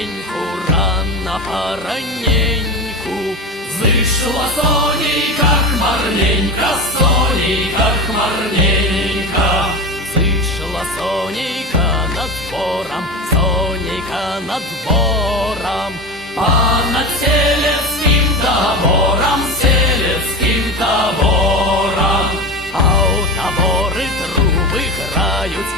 пораненьку, рано пораненьку. Зышла Сонейка хмарненько, Сонейка хмарненько. Зышла Сонейка над двором, Сонейка над двором. Понад селецким табором, селецким табором. А у таборы трубы грают,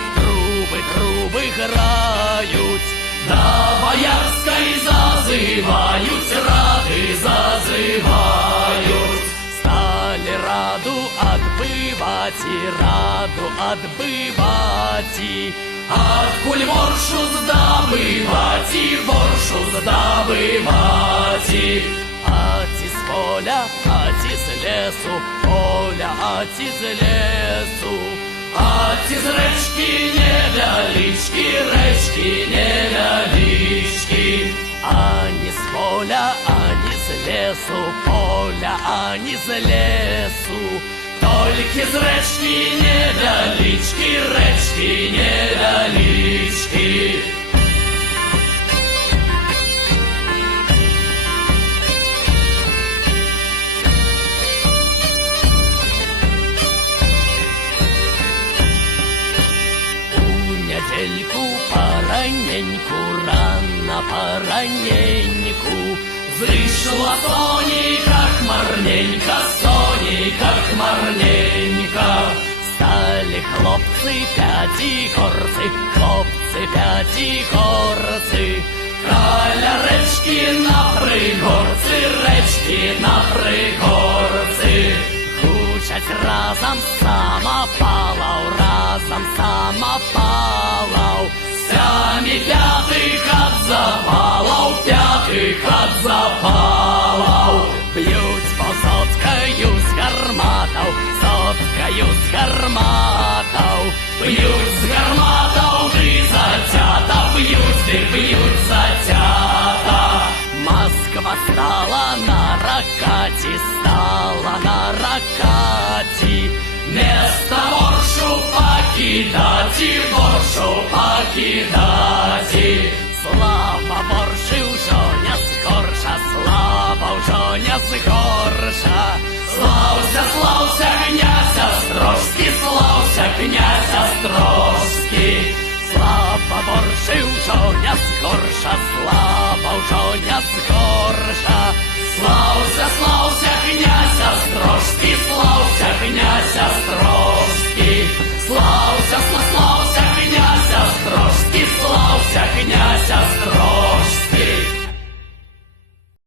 трубы грают. Да боярской зазывают, рады зазывают. Стали раду отбывать и раду отбывать и от куль воршу сдобывать и воршу сдобывать и ать из поля, ать из лесу, поля, ать из лесу. Ать из речки невялички, невялички. Ані з поля, ані з лесу, поля, ані з лесу. Тільки з речки невялички, речки невялички. Недельку пораненьку, рано пораненьку. Зышла Сонейка хмарненько, Сонейка хмарненько. Стали хлопцы пятигорцы, хлопцы пятигорцы. Каля речки на пригорцы, речки на пригорцы. Хучать разом самопалов, разом самопалов. Сямі п'ятих от запалов, п'ятих от запалов. Б'ють позоткою з гарматов, соткою з гарматов. Б'ють з гарматов, ти затята, б'ють затята. Москва стала на ракаті, стала на ракаті. Место воршу покидати, воршу покидати. Слава ворши уже не скорша, слава уже не скорша. Слався, слався князь Острожский, слався князь Острожский. Слава ворши уже не скорша, слава уже не скорша. Слався, слався князь Острожский, слався князь Острожский. Слався,